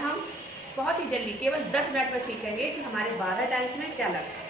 हम बहुत ही जल्दी केवल 10 मिनट में सीखेंगे कि हमारे 12 टेंस में क्या लगता है।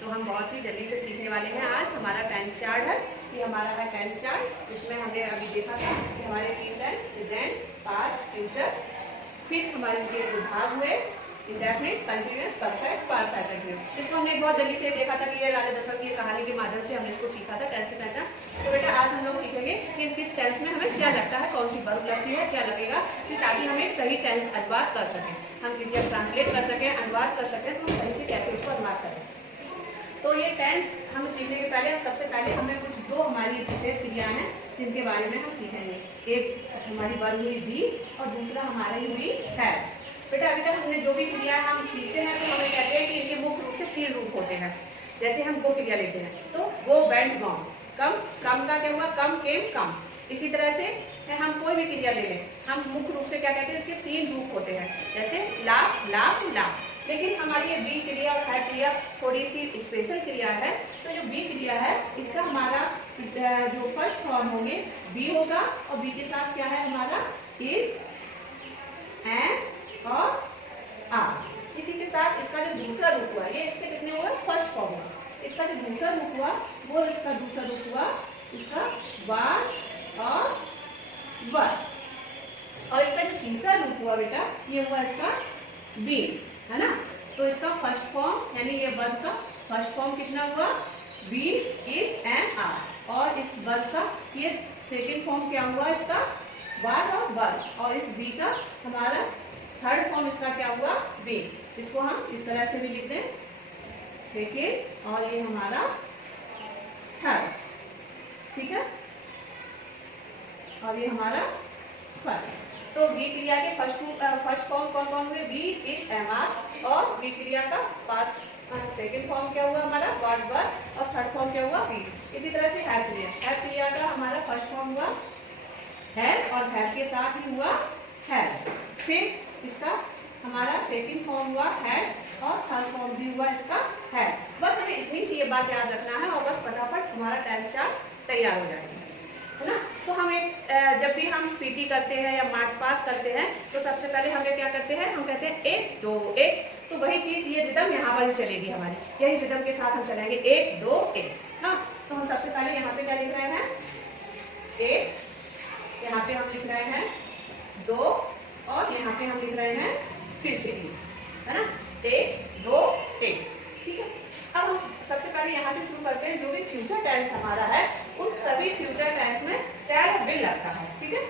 तो हम बहुत ही जल्दी से सीखने वाले हैं। आज हमारा टेंस चार्ट है, ये हमारा है टेंस चार्ट, जिसमें हमने अभी देखा था कि हमारे 3 टेंस प्रेजेंट, पास्ट, फ्यूचर, फिर हमारे उनके जो भाग हुए indefinite, continuous, perfect, perfect continuous. इसको हमने बहुत जल्दी से देखा था कि ये राजा दशरथ की कहानी के माध्यम से हमने इसको सीखा था टेंस की पहचान। तो बेटा आज हम लोग सीखेंगे कि किस टेंस में हमें क्या लगता है, कौन सी वर्ब लगती है, क्या लगेगा, कि ताकि हम एक सही टेंस अनुवाद कर सकें, हम किसी ट्रांसलेट कर सकें, अनुवाद कर सकें, तो हम सही से कैसे उसको अनुवाद करें। तो ये टेंस हम सीखने के पहले सबसे पहले हमें कुछ दो हमारी विशेष क्रियाएं हैं जिनके बारे में हम सीखेंगे। एक हमारी वर्ब हुई बी और दूसरा हमारा ही हुई है। बेटा अभी तक हमने जो भी क्रिया हम सीखते हैं तो हमें कहते हैं कि इनके मुख्य रूप से 3 रूप होते हैं। जैसे हम गो क्रिया लेते हैं तो गो, वेंट, गॉन। कम, कम का क्या हुआ, कम, केम, कम। इसी तरह से हम कोई भी क्रिया ले लें, हम मुख्य रूप से क्या कहते हैं, इसके 3 रूप होते हैं। जैसे लाफ, लाफ, लाफ। लेकिन हमारी ये बी क्रिया और है क्रिया थोड़ी सी स्पेशल क्रिया है। तो जो बी क्रिया है इसका हमारा जो फर्स्ट फॉर्म होंगे बी होगा और बी के साथ क्या है हमारा इज, एंड और आर। इसी के साथ इसका जो दूसरा रूप हुआ, ये इसके कितने हुआ, फर्स्ट फॉर्म हुआ। इसका जो दूसरा रूप हुआ वो इसका दूसरा रूप हुआ इसका वाज और वर। और इसका जो तीसरा रूप हुआ बेटा ये हुआ इसका बी, है ना। तो इसका फर्स्ट फॉर्म यानी ये वर्ब का फर्स्ट फॉर्म कितना हुआ, बी, इज, एंड, आर। और इस वर्ब का ये सेकेंड फॉर्म क्या हुआ, इसका वाज और वर। और इस बी का हमारा थर्ड फॉर्म इसका क्या हुआ, बी। इसको हम इस तरह से भी लिख दें, सेकेंड और ये हमारा थर्ड, ठीक है। और ये हमारा फर्स्ट। तो बी क्रिया के फर्स्ट फॉर्म कौन कौन हुए, बी, इज, एम, आर। और बी क्रिया का पास्ट सेकेंड फॉर्म क्या हुआ हमारा वाज, वर। और थर्ड फॉर्म क्या हुआ, बी। इसी तरह से हैव क्रिया, हैव क्रिया का हमारा फर्स्ट फॉर्म हुआ हैव और हैव के साथ ही हुआ हैव। फिर इसका हमारा सेकंड फॉर्म हुआ हैड और थर्ड फॉर्म भी हुआ इसका हैड। बस हमें इतनी सी ये बात याद रखना है और बस फटाफट हमारा टेंस चार्ट तैयार हो जाएगा, है ना। तो हम जब भी हम पीटी करते हैं या मार्च पास करते हैं तो सबसे पहले हमें क्या करते हैं, हम कहते हैं 1 2 1। तो वही चीज ये रिदम यहाँ पर चलेगी हमारी, यही रिदम के साथ हम चलेंगे 1 2 1 ना। तो हम सबसे पहले यहाँ पे क्या लिख रहे हैं, 1, यहाँ पे हम लिख रहे हैं 2 और यहाँ पे हम लिख रहे हैं फिर से 1, है ना। 1 2 1, ठीक है। अब हम सबसे पहले यहाँ से शुरू करते हैं। जो भी फ्यूचर टेंस हमारा है उस सभी फ्यूचर टेंस में शैल और विल लगता है, ठीक है।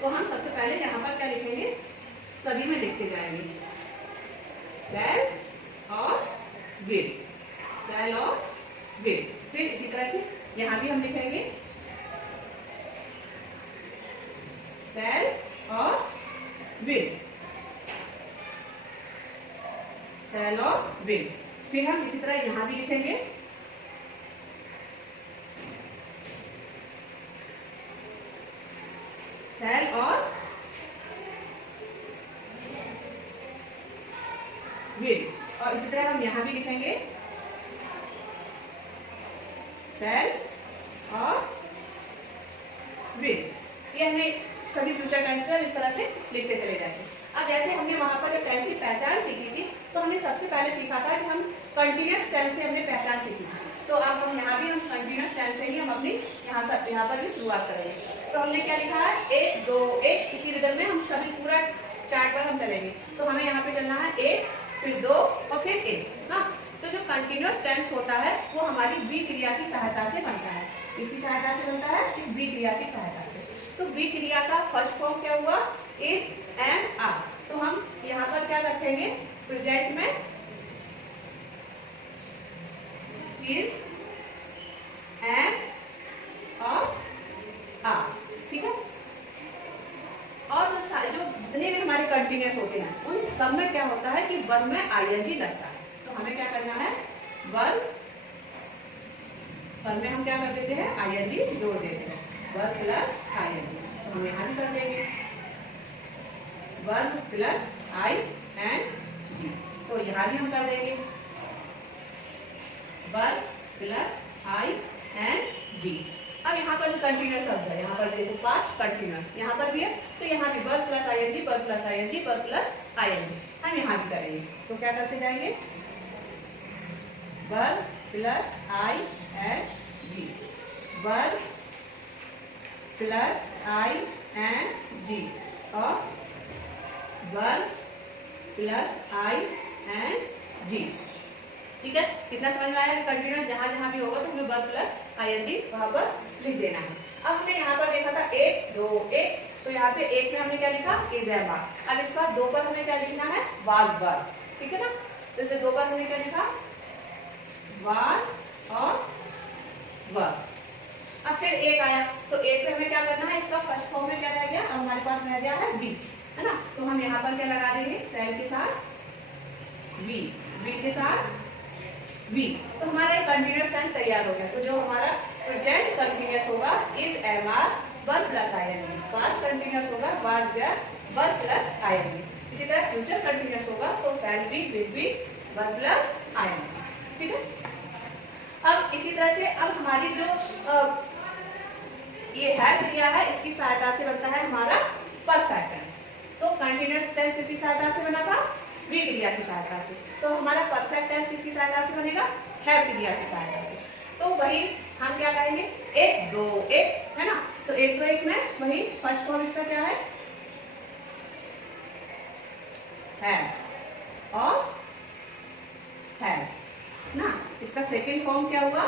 तो हम सबसे पहले यहाँ पर क्या लिखेंगे, सभी में लिखते जाएंगे शैल और विल, शैल और विल। फिर इसी तरह से यहाँ भी हम लिखेंगे शैल और विल, शैल और विल। फिर हम इसी तरह यहाँ भी लिखेंगे शैल और विल। और इसी तरह हम यहाँ भी लिखेंगे शैल और विल। ये हमने सभी फ्यूचर टेंस में इस तरह से लिखते चले जाएंगे। अब जैसे हमने वहां पर जब टेंस की पहचान सीखी थी तो हमने सबसे पहले सीखा था कि हम कंटिन्यूअस टेंस से हमने पहचान सीखी थी। तो अब हम यहाँ भी हम कंटिन्यूअस टेंस से ही हम अपनी यहाँ पर भी शुरुआत करेंगे। तो हमने क्या लिखा है 1 2 1। इसी रिदम में हम सभी पूरा चार्ट पर हम चलेंगे। तो हमें यहाँ पे चलना है 1 फिर 2 और फिर 1 ना। तो जो कंटिन्यूअस टेंस होता है वो हमारी बी क्रिया की सहायता से बनता है। इसकी सहायता से बनता है, इस बी क्रिया की सहायता से। तो बी क्रिया का फर्स्ट फॉर्म क्या हुआ, इज, एंड, आर। तो हम यहाँ पर क्या रखेंगे, प्रेजेंट में इज, एंड और आर, ठीक है। और जो जितने भी हमारे कंटिन्यूअस होते हैं उन सब में क्या होता है कि वर्ब में आईएनजी लगता है। तो हमें क्या करना है, वर्ब में हम क्या कर देते हैं, आईएनजी जोड़ देते हैं, वर्ब प्लस आईएनजी। तो हम यहाँ भी कर देंगे verb plus I N G. तो यहाँ भी हम कर देंगे verb plus I N G. अब यहाँ पर जो कंटिन्यूअस शब्द है, यहाँ पर देखो पास्ट कंटिन्यूअस, यहाँ पर भी है, तो यहाँ भी verb plus ING, verb plus ING, verb plus ING, हम यहाँ भी करेंगे। तो क्या करते जाएंगे, verb plus ING, verb plus ING और वर्ब प्लस आईएनजी। ठीक है, कितना समझ में आया? कंटिन्यूअस जहां जहां भी होगा तो हमें वर्ब प्लस आईएनजी वहां पर लिख देना है। अब हमने यहाँ पर देखा था 1 2 1, तो यहाँ पे 1 में हमने क्या लिखा, इज एम आर। अब इसका 2 पर हमें क्या लिखना है, वाज वर्ब। ठीक है ना, तो इसे 2 पर हमने क्या लिखा, वाज और वर्ब। अब फिर 1 आया, तो 1 पे हमें क्या करना है, इसका फर्स्ट फॉर्म में क्या रह गया, अब हमारे पास रह गया है बी, है ना। तो हम यहाँ पर क्या लगा देंगे, सेल के साथ बी, बी के साथ वी, तो हमारा एक कंटिन्यूअस टेंस तैयार हो गया। तो जो हमारा प्रेजेंट कंटिन्यूअस होगा is am are verb plus ING, past continuous होगा was were verb plus ING. इसी तरह फ्यूचर कंटिन्यूअस होगा तो shall be, will be, verb plus ING. ठीक है, अब इसी तरह से अब हमारी जो ये है क्रिया है, इसकी सहायता से बनता है हमारा परफेक्ट टेंस। तो कंटिन्यूअस टेंस किसकी सहायता से बना था, वी क्रिया की सहायता से। तो हमारा परफेक्ट टेंस किसकी सहायता से बनेगा, हैव क्रिया की सहायता से। तो वही हम क्या करेंगे, 1 2 1, है ना। तो 1 2 1 में वही फर्स्ट फॉर्म इसका क्या है, हैव और हैज ना। इसका सेकंड फॉर्म क्या हुआ,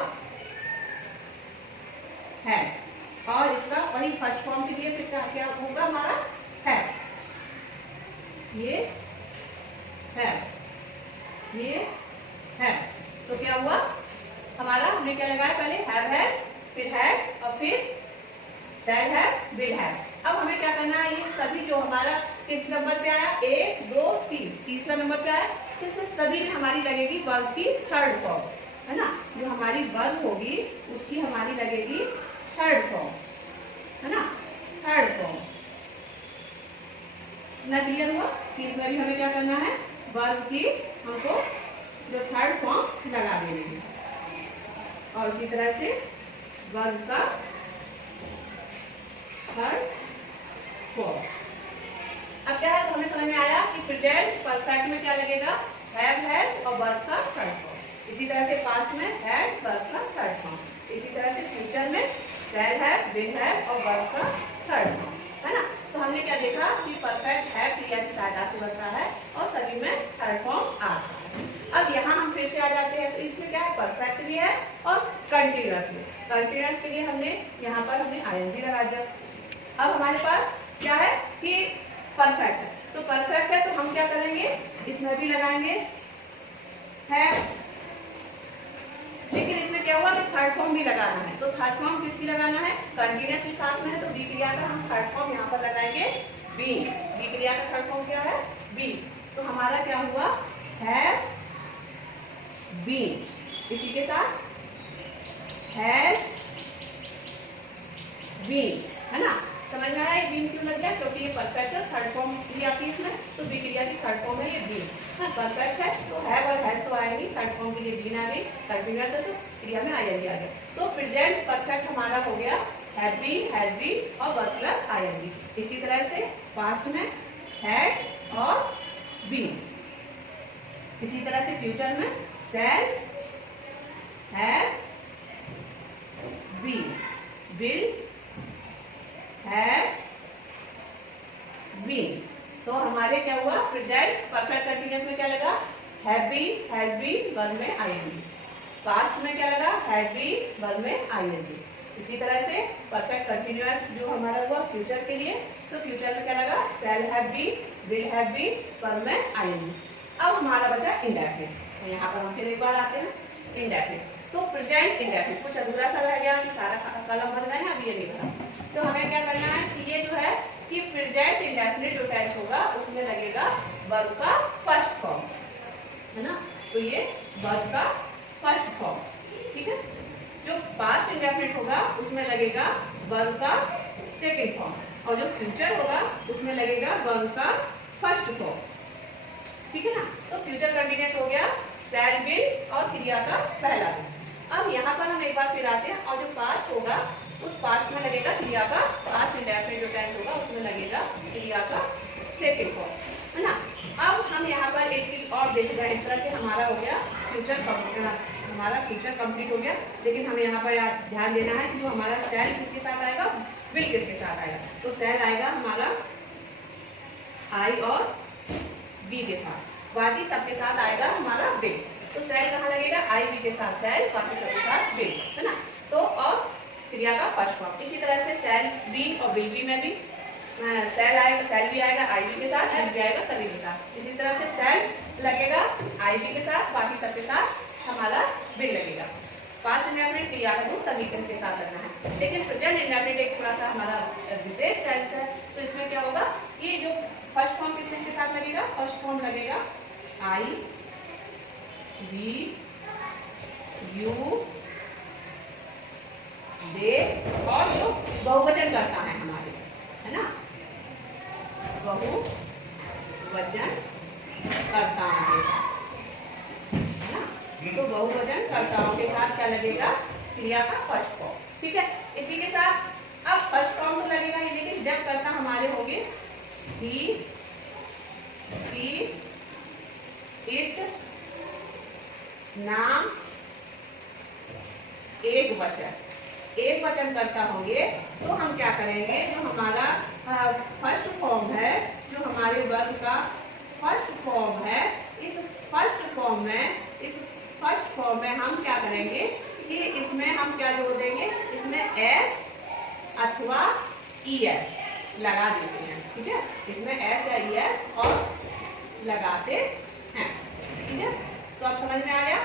है, और इसका वही फर्स्ट फॉर्म के लिए फिर क्या होगा हमारा, है, ये है, ये है। तो क्या हुआ हमारा, हमने क्या लगाया, पहले हैव हैज, फिर हैड और फिर शैल हैव, विल हैव। अब हमें क्या करना है, ये सभी जो हमारा किस नंबर पे आया, 1 2 3, तीसरा नंबर पे आया, तो इसे सभी में हमारी लगेगी वर्ब की थर्ड फॉर्म, है ना। जो हमारी वर्ब होगी उसकी हमारी लगेगी थर्ड फॉर्म, है ना, थर्ड फॉर्म। ना क्लियर हुआ कि इसमें भी हमें क्या करना है, वर्ब की हमको जो थर्ड फॉर्म लगा देनी है, और इसी तरह से वर्ब का थर्ड फॉर्म। अब क्या है, तो हमें समझ में आया कि प्रेजेंट परफेक्ट में क्या लगेगा, हैव हैज और वर्ब का थर्ड फॉर्म। इसी तरह से पास्ट में हैड, वर्ब का थर्ड फॉर्म। इसी तरह से फ्यूचर में शैल हैव, विल हैव और वर्ब का थर्ड फॉर्म, है ना। तो हमने क्या देखा कि परफेक्ट है क्रिया की सहायता से बनता है और सभी में थर्ड फॉर्म आता है। अब यहाँ हम फिर से आ जाते हैं, तो इसमें क्या है, परफेक्ट भी है और कंटिन्यूअस भी। कंटिन्यूअस के लिए हमने यहाँ पर हमने आईएनजी लगा दिया। अब हमारे पास क्या है कि परफेक्ट है, तो परफेक्ट है तो हम क्या करेंगे, इसमें भी लगाएंगे है, लेकिन इसमें क्या हुआ कि थर्ड फॉर्म भी लगाना है। तो थर्ड फॉर्म किसकी लगाना है, कंटिन्यूअस भी साथ में है, तो बी क्रिया का हम थर्ड फॉर्म यहाँ पर लगाएंगे बी। बी क्रिया का थर्ड फॉर्म क्या है, बी। तो हमारा क्या हुआ, हैव बीन, इसी के साथ हैज बीन, है ना। समझ में आया बीन क्यों लग गया, क्योंकि ये परफेक्ट है, थर्ड फॉर्म भी आती है इसमें, तो बी क्रिया की थर्ड फॉर्म है ये बीन। हाँ, परफेक्ट है तो हैव और हैज तो आएंगी, थर्ड फॉर्म के लिए बीन आ गई, कंटिन्यूअस है तो क्रिया में आईएनजी आ गया। तो प्रेजेंट परफेक्ट हमारा हो गया हैव बीन, हैज बीन और वर्ब प्लस आईएनजी। इसी तरह से पास्ट में हैड और बीन। इसी तरह से फ्यूचर में shall, have, been, will, have been. तो हमारे क्या हुआ, प्रेजेंट परफेक्ट कंटिन्यूअस में क्या लगा, have been, has been, verb में आईएनजी। पास्ट में क्या लगा, हैड बीन, वर्ब में आईएनजी। इसी तरह से परफेक्ट कंटिन्यूअस जो हमारा हुआ फ्यूचर के लिए, तो फ्यूचर में क्या लगा, shall have been, will have been, verb में आईएनजी। अब हमारा बचा इंडेफिनिट, तो यहाँ पर हम फिर एक बार आते हैं इंडेफिनिट। तो प्रेजेंट इंडेफिनिट कुछ अधूरा सा रह गया कि सारा कलम भर गए हैं, अब ये लिखा। तो हमें क्या करना है कि ये जो है कि प्रेजेंट इंडेफिनिट जो टेंस होगा उसमें लगेगा वर्ब का फर्स्ट फॉर्म, है ना। तो ये वर्ब का फर्स्ट फॉर्म, ठीक है। जो पास्ट इंडेफिनिट होगा उसमें लगेगा वर्ब का सेकंड फॉर्म, और जो फ्यूचर होगा उसमें लगेगा वर्ब का फर्स्ट फॉर्म, ठीक है ना। तो फ्यूचर कंटिन्यूअस हो गया शैल, विल और क्रिया का पहला रूप। अब यहाँ पर हम एक बार फिर आते हैं, और जो पास्ट होगा उस पास्ट में लगेगा क्रिया का पास्ट इंडेफिनिट जो टेंस होगा उसमें लगेगा क्रिया का सेकंड फॉर्म, है ना। अब हम यहाँ पर एक चीज और देख जाए, इस तरह से हमारा हो गया फ्यूचर कंप्लीट, हमारा फ्यूचर कंप्लीट हो गया। लेकिन हमें यहाँ पर ध्यान देना है कि जो हमारा सेल किसके साथ आएगा, विल किसके साथ आएगा। तो सेल आएगा हमारा आई और बी के साथ, बाकी सबके साथ आएगा हमारा विल। तो सेल कहाँ लगेगा, आई बी के साथ सेल, बाकी सबके साथ विल, है ना। तो और क्रिया का फर्स्ट फॉर्म इसी तरह से सेल बी और विल बी में भी सेल आएगा, सेल भी आएगा आई बी के साथ, विल भी आएगा सभी के साथ। इसी तरह से सेल लगेगा आई बी के साथ, बाकी सबके साथ हमारा विल लगेगा। पास्ट इंडेफिनिट क्रिया का रूप सभी के साथ लगना है। लेकिन प्रेजेंट इंडेफिनिट एक थोड़ा सा हमारा विशेष टेंस है, तो इसमें क्या होगा, ये जो फर्स्ट फॉर्म किसके साथ लगेगा, फर्स्ट फॉर्म लगेगा आई वी यू दे, और जो बहुवचन करता है हमारे, है ना, बहुवचन कर्ताओं के साथ, है ना। तो बहुवचन कर्ताओं के साथ क्या लगेगा, क्रिया का फर्स्ट फॉर्म, ठीक है। इसी के साथ अब फर्स्ट फॉर्म तो लगेगा ही, लेकिन जब कर्ता हमारे होंगे ही सी इट, नाम एक वचन करता होंगे, तो हम क्या करेंगे, जो हमारा फर्स्ट फॉर्म है, जो हमारे वर्ग का फर्स्ट फॉर्म है, इस फर्स्ट फॉर्म में हम क्या करेंगे कि इसमें हम क्या जोड़ देंगे, इसमें एस अथवा ईएस लगा देते हैं, ठीक है। इसमें एस या ईएस और लगाते हैं, ठीक है। तो अब समझ में आ गया।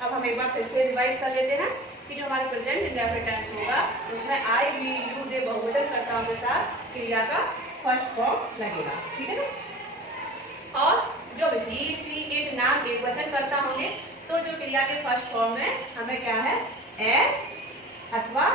अब हम एक बार फिर से रिवाइज कर लेते हैं कि जो हमारा प्रेजेंट इंडेफिनिट टेंस होगा उसमें आई वी यू दे बहुवचन कर्ताओं के साथ क्रिया का फर्स्ट फॉर्म लगेगा, ठीक है ना। और जो ही सी इट नाम एक वचन करता होंगे, तो जो क्रिया के फर्स्ट फॉर्म में हमें क्या है, एस अथवा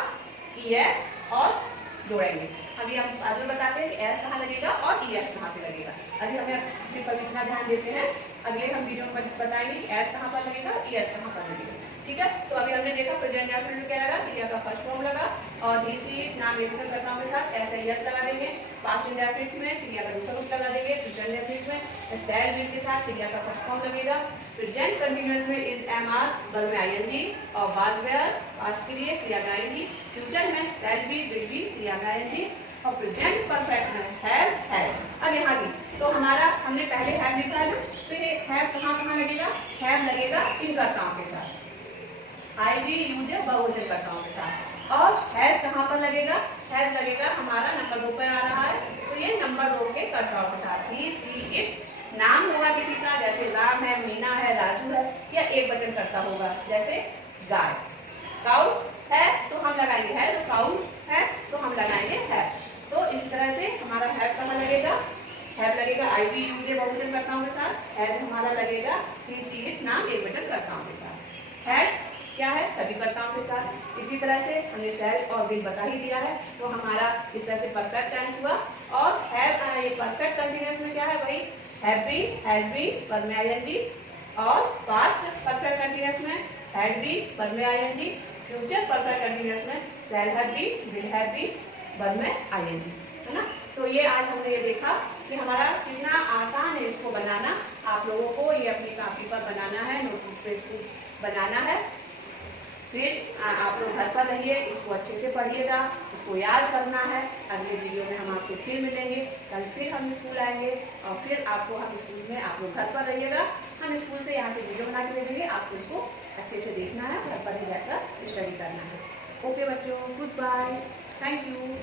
ईएस और जोड़ेंगे। अभी हम आगे बताते हैं कि एस कहाँ लगेगा और ईएस कहाँ पे लगेगा। अभी हमें सिर्फ पर इतना ध्यान देते हैं, अगले हम वीडियो में बताएंगे कि एस कहाँ पर लगेगा, ईएस कहाँ पर लगेगा, ठीक है। तो अभी हमने देखा प्रेजेंट इंडेफिनिट क्या लगा, क्रिया का फर्स्ट फॉर्म लगा, और ही सी इट नाम एक वचन कर्ताओं के साथ एस या ईएस लगा देंगे। पास्ट इंडेफिनिट में क्रिया का दूसरा रूप लगा देंगे। फ्यूचर इंडेफिनिट में सेल विल के साथ क्रिया का फर्स्ट फॉर्म लगेगा। प्रेजेंट कंटीन्यूअस में इज एम आर, वर्ब में आईएनजी और वाज वेयर पास्ट के लिए क्रिया में आईएनजी। फ्यूचर में सेल बी विल बी क्रिया में आईएनजी, और प्रेजेंट परफेक्ट में हैव हैज। अब यहाँ भी तो हमारा हमने पहले हैव लिखा है ना, तो ये हैव कहाँ लगेगा, हैव लगेगा इन कर्ताओं के साथ, आई वी यू दे बहुवचन कर्ताओं के साथ। और हैज कहाँ पर लगेगा, हैज लगेगा हमारा नंबर 2 पर आ रहा है, तो ये नंबर 2 के कर्ताओं के साथ। ही सी इट नाम होगा किसी का, जैसे राम है, मीना है, राजू है, या एक वचन करता होगा जैसे गाय। काउ है तो हम लगाएंगे है, तो काउस है तो हम लगाएंगे है। तो इस तरह से हमारा हैव कहाँ लगेगा, हैव लगेगा आई वी यू दे बहुवचन कर्ताओं के साथ। हैज हमारा लगेगा ही सी इट नाम एक वचन कर्ताओं के साथ। हैड क्या है, सभी कर्ताओं के साथ। इसी तरह से हमने सेल और विल बता ही दिया है, तो हमारा इस तरह से परफेक्ट टेंस हुआ। और हैव ये परफेक्ट कंटीन्यूअस में क्या है, वही have been, has been, verb में आईएनजी, और पास्ट परफेक्ट कंटीन्यूअस में हैड बीन, वर्ब में आईएनजी। फ्यूचर परफेक्ट कंटीन्यूअस में shall have been, will have been, verb में आईएनजी, है ना। तो ये आज हमने ये देखा कि हमारा कितना आसान है इसको बनाना। आप लोगों को ये अपनी कॉपी पर बनाना है, नोटबुक पे इसको बनाना है। फिर आप लोग घर पर रहिए, इसको अच्छे से पढ़िएगा, इसको याद करना है। अगले वीडियो में हम आपसे फिर मिलेंगे, कल फिर हम स्कूल आएंगे, और फिर आपको हम स्कूल में, आप लोग घर पर रहिएगा, हम स्कूल से यहाँ से वीडियो बना के भेजेंगे, आपको इसको अच्छे से देखना है, घर पर ही रहकर स्टडी करना है। ओके बच्चों, गुड बाय, थैंक यू।